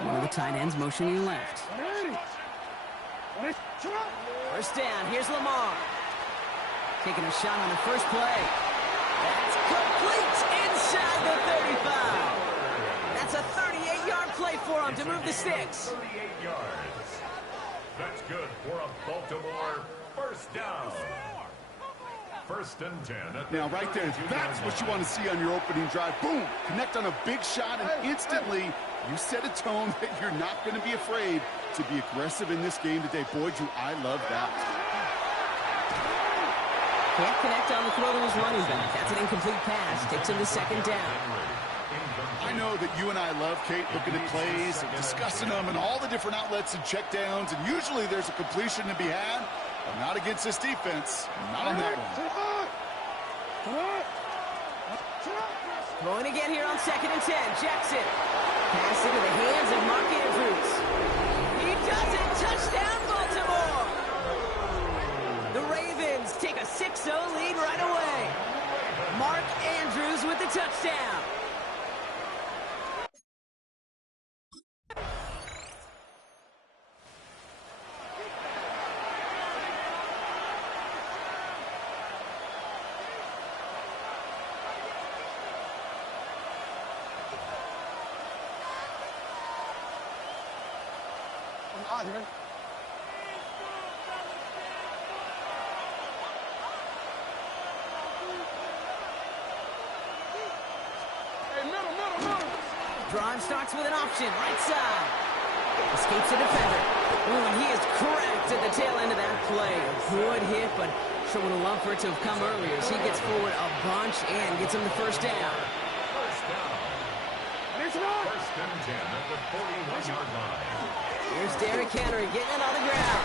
One of the tight ends motioning left. First down, here's Lamar. Taking a shot on the first play. That's complete inside the 35. That's a 38-yard play for him to move the sticks. 38 yards. That's good for a Baltimore first down. First and 10. Now, right there, that's what you want to see on your opening drive. Boom! Connect on a big shot, and instantly you set a tone that you're not going to be afraid to be aggressive in this game today. Boy, do I love that. Can't connect on the throw to his running back. That's an incomplete pass. Takes him to second down. I know that you and I love, Kate, looking at plays and discussing them and all the different outlets and checkdowns, and usually there's a completion to be had, but not against this defense. Not on that one. Throwing again here on second and 10. Jackson. Pass into the hands of Mark Andrews. He does it. Touchdown, Baltimore. The Ravens take a 6-0 lead right away. Mark Andrews with the touchdown. Drive starts with an option, right side. Escapes the defender. Ooh, and he is cracked at the tail end of that play. A good hit, but sure would have loved for it to have come earlier as he gets forward a bunch and gets him the first down. First down. First and 10 at the 41-yard line. Here's Derrick Henry getting it on the ground.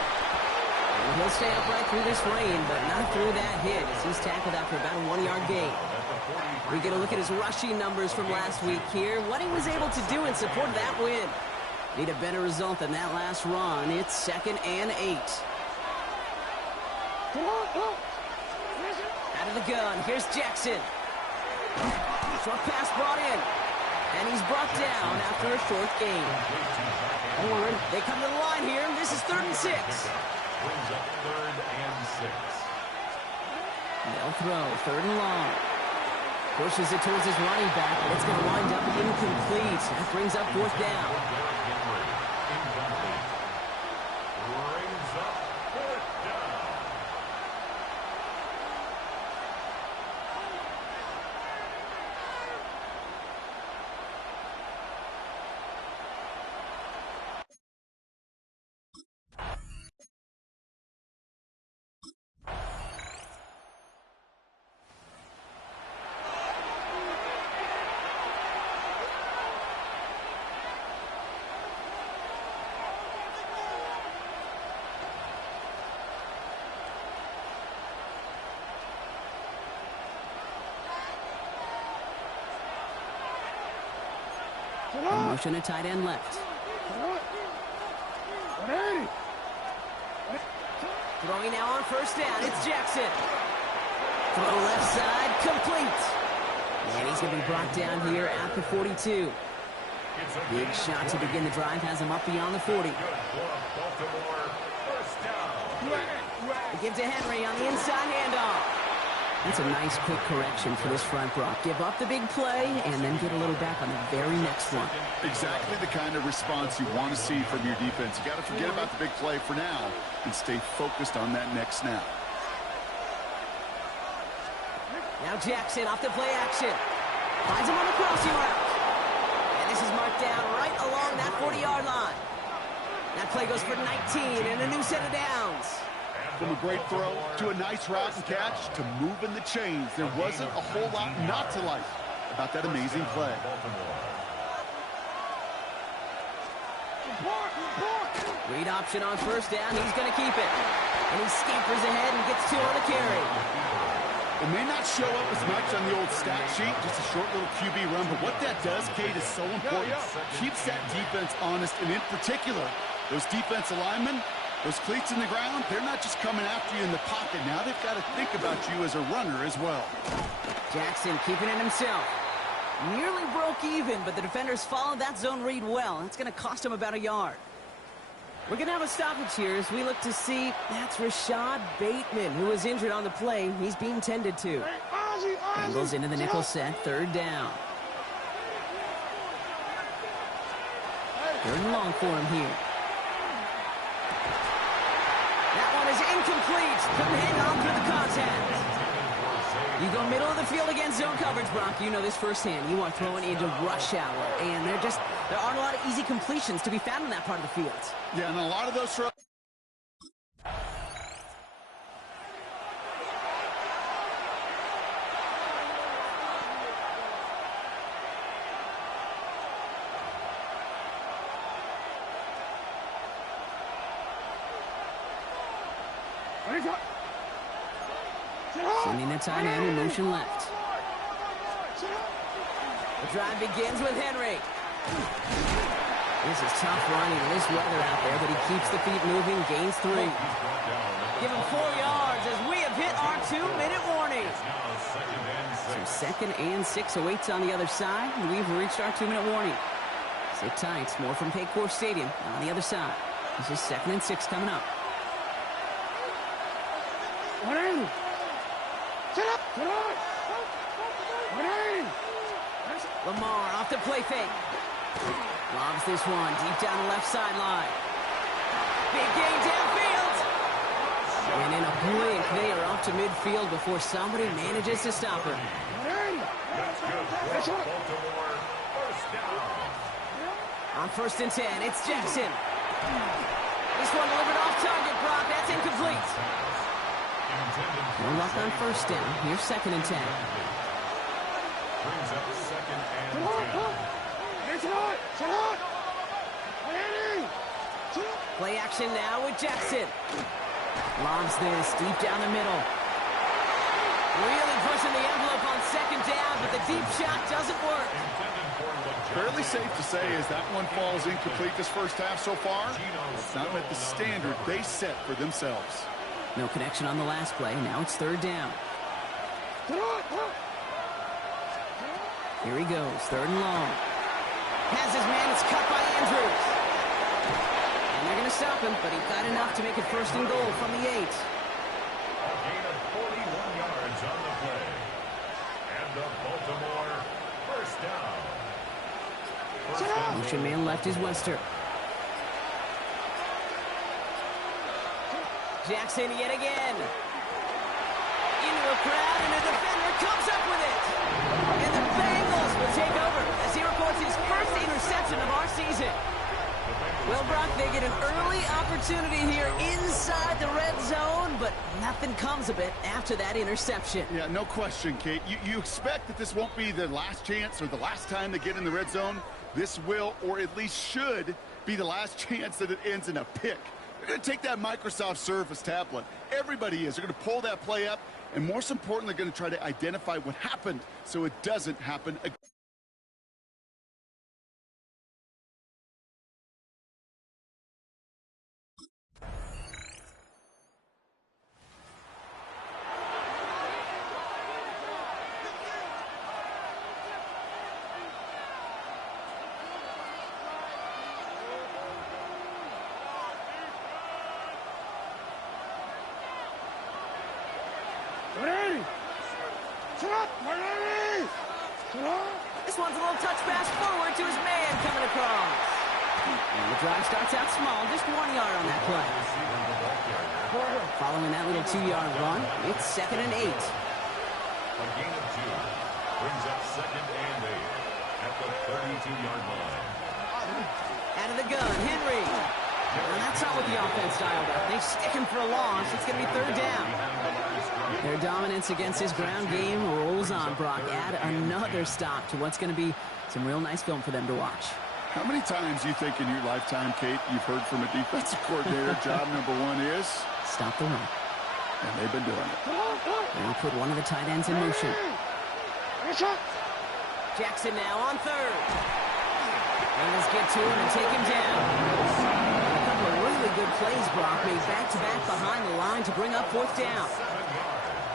And he'll stay upright through this rain, but not through that hit as he's tackled after about a 1-yard gain. We get a look at his rushing numbers from last week here. What he was able to do in support of that win. Need a better result than that last run. It's second and 8. Out of the gun. Here's Jackson. Short pass brought in. And he's brought down after a short gain. Forward. They come to the line here. This is 3rd and 6. Brings up 3rd and 6. They'll throw. 3rd and long. Pushes it towards his running back, but it's going to wind up incomplete. That brings up 4th down. Brings up 4th down. Motion a tight end left. Throwing now on first down. It's Jackson. Throw left side, complete. And he's going to be brought down here at the 42. Big shot to begin the drive. Has him up beyond the 40. Give to Henry on the inside handoff. That's a nice quick correction for this front block. Give up the big play and then get a little back on the very next one. Exactly the kind of response you want to see from your defense. You got to forget about the big play for now and stay focused on that next snap. Now Jackson off the play action. Finds him on the crossing route. And this is marked down right along that 40-yard line. That play goes for 19 and a new set of downs. From a great throw to a nice route and catch to moving the chains, there wasn't a whole lot not to like about that amazing play. Read option on first down. He's going to keep it. And he scampers ahead and gets 2 on the carry. It may not show up as much on the old stat sheet, just a short little QB run, but what that does, Kate, is so important. Keeps that defense honest, and in particular, those defensive linemen, those cleats in the ground, they're not just coming after you in the pocket. Now they've got to think about you as a runner as well. Jackson keeping it himself. Nearly broke even, but the defenders followed that zone read well. That's going to cost him about a yard. We're going to have a stoppage here as we look to see that's Rashad Bateman, who was injured on the play. He's being tended to. Bengals into the nickel set, third down. Third and long for him here. That one is incomplete. Couldn't hang on through the contact. You go middle of the field against zone coverage, Brock. You know this firsthand. You are throwing into rush hour, and there aren't a lot of easy completions to be found in that part of the field. Yeah, and a lot of those throws. Sending the tight end in motion left. The drive begins with Henry. This is tough running in this weather out there, but he keeps the feet moving, gains 3. Give him 4 yards as we have hit our 2-minute warning. So 2nd and 6 awaits on the other side, and we've reached our 2-minute warning. Sit tight, more from Paycor Stadium on the other side. This is 2nd and 6 coming up. Lamar off the play fake. Lobs this one deep down the left sideline. Big gain downfield. And in a blink, they are off to midfield before somebody manages to stop her. On 1st and 10, it's Jackson. This one delivered off target, Brock. That's incomplete. No luck on 1st down. Here's 2nd and 10. Brings up 2nd and 10. Play action now with Jackson. Lobs this deep down the middle. Really pushing the envelope on 2nd down, but the deep shot doesn't work. Fairly safe to say as that one falls incomplete this first half so far. It's not met the standard they set for themselves. No connection on the last play. Now it's 3rd down. Here he goes, 3rd and long. Has his man, it's cut by Andrews. And they're going to stop him, but he got enough to make it 1st and goal from the 8. A gain of 41 yards on the play. And the Baltimore 1st down. Motion man left is Wester. Jackson yet again. Into a crowd, and a defender comes up with it. And the Bengals will take over as he records his 1st interception of our season. Well, Brock, they get an early opportunity here inside the red zone, but nothing comes of it after that interception. Yeah, no question, Kate. You expect that this won't be the last chance or the last time they get in the red zone. This will, or at least should, be the last chance that it ends in a pick. They're going to take that Microsoft Surface tablet. Everybody is. They're going to pull that play up, and most importantly, they're going to try to identify what happened so it doesn't happen again. This one's a little touch pass forward to his man coming across. And the drive starts out small, just 1 yard on that play. Following that little 2-yard run, it's 2nd and 8. A gain of 2 brings up 2nd and 8 at the 32-yard line. Out of the gun, Henry. And that's not what the offense dialed up. They stick him for a loss. It's going to be 3rd down. Their dominance against his ground game rolls on, Brock. Add another stop to what's going to be some real nice film for them to watch. How many times do you think in your lifetime, Kate, you've heard from a defensive coordinator, job number 1 is? Stop the run. And they've been doing it. They will put one of the tight ends in motion. Jackson now on 3rd. Bengals get to him and take him down. A couple of really good plays, Brock, made back-to-back behind the line to bring up 4th down.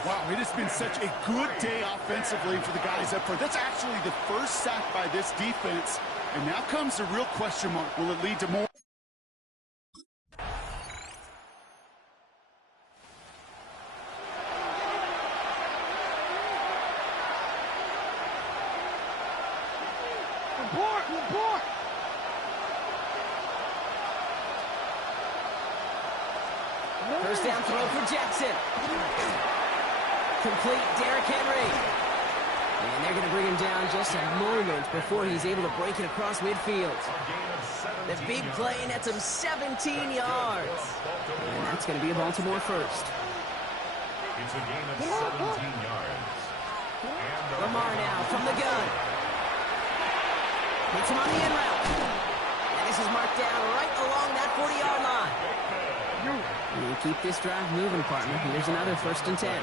Wow, it has been such a good day offensively for the guys up front. That's actually the first sack by this defense. And now comes the real question mark. Will it lead to more? Report! First down throw for Jackson. Complete Derrick Henry. And they're going to bring him down just a moment before he's able to break it across midfield. The big play nets him 17 yards. And that's going to be a Baltimore first. It's a gain of 17 yards. Lamar now from the gun. Hits him on the in route. And this is marked down right along that 40-yard line. You keep this drive moving, partner. Here's another 1st and 10.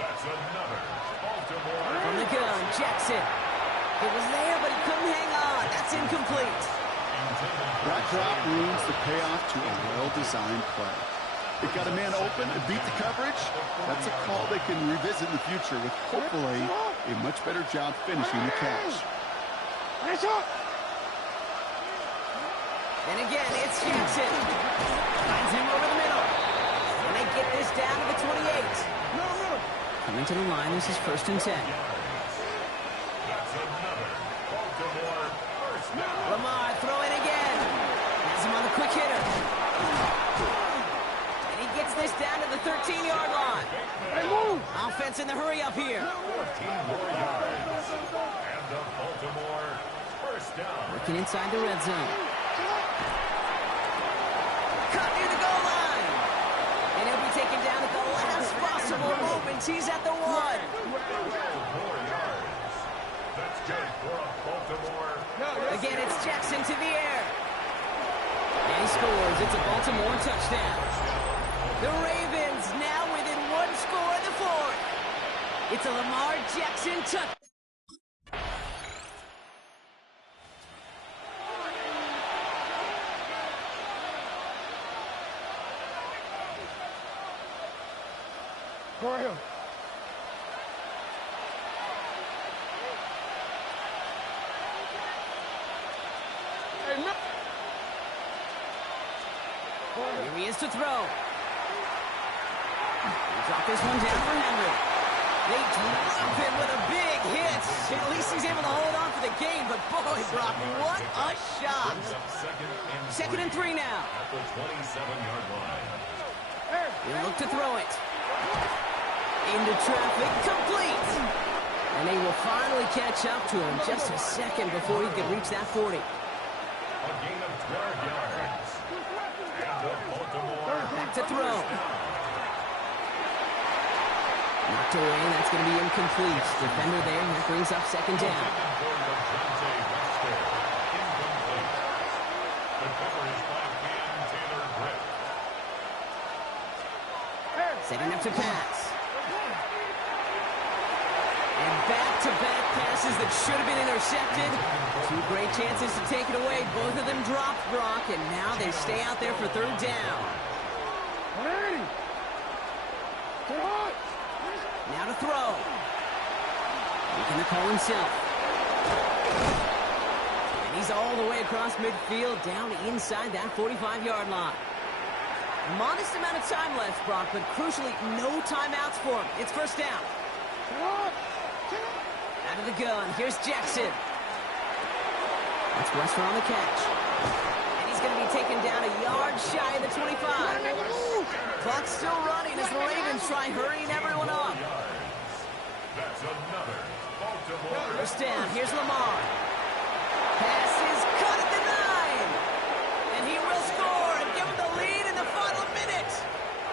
That's another Baltimore. From the gun, Jackson. It was there, but he couldn't hang on. That's incomplete. That drop ruins the payoff to a well-designed play. It got a man open and beat the coverage. That's a call they can revisit in the future with hopefully a much better job finishing the catch. And again, it's Jackson. Finds him over the middle. And they get this down to the 28. Coming to the line, this is 1st and 10. That's another Baltimore first down. Lamar throwing again. Has him on the quick hitter. And he gets this down to the 13-yard line. Offense in the hurry up here. 14 more yards. And the Baltimore first down. Working inside the red zone. Cut near the goal line. And he'll be taken down at the last possible moment. He's at the 1. 12 more yards. That's good for a Baltimore. Again, it's Jackson to the air. And he scores. It's a Baltimore touchdown. The Ravens now within 1 score in the 4th. It's a Lamar Jackson touchdown. Go ahead. Hey, no. Here he is to throw. Drop this one down for Henry. They drop him with a big hit. At least he's able to hold on for the game, but boy, Brock, what a shot. Second and 3 now. At the 27-yard line. He'll look to throw it. Into traffic, complete. And they will finally catch up to him just a second before he could reach that 40. A gain of 12 yards. And the Baltimore Back to throw. Knocked away, that's going to be incomplete. Defender there, that brings up 2nd down. Setting up to pass. And back-to-back passes that should have been intercepted. 2 great chances to take it away. Both of them dropped, Brock, and now they stay out there for 3rd down. Now to throw. Making the call himself. And he's all the way across midfield, down inside that 45-yard line. Modest amount of time left, Brock, but crucially, no timeouts for him. It's 1st down. Out of the gun, here's Jackson. That's Wester on the catch. And he's going to be taken down a yard shy of the 25. Clock's still running as the Ravens try hurrying everyone up. That's another Baltimore. 1st down, here's Lamar. Pass is cut at the 9. And he will score and give him the lead in the final minute.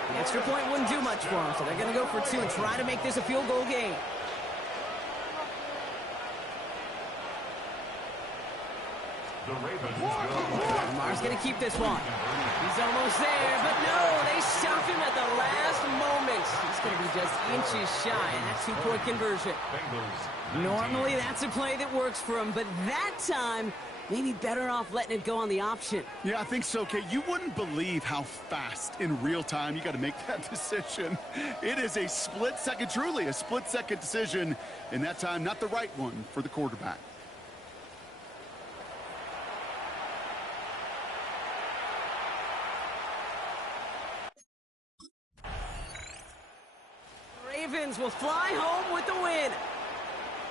The extra point wouldn't do much for him, so they're going to go for 2 and try to make this a field goal game. The Ravens go. Lamar's going to keep this one. He's almost there, but no, they stop him at the last moment. He's going to be just inches shy, and that 2-point conversion. Bengals. Normally, that's a play that works for him, but that time, maybe better off letting it go on the option. Yeah, I think so, Kate. You wouldn't believe how fast in real time you got to make that decision. It is a split second, truly a split second decision, and that time not the right one for the quarterback. Ravens will fly home with the win.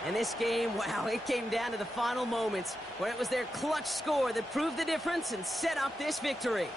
And this game, wow, it came down to the final moments where it was their clutch score that proved the difference and set up this victory.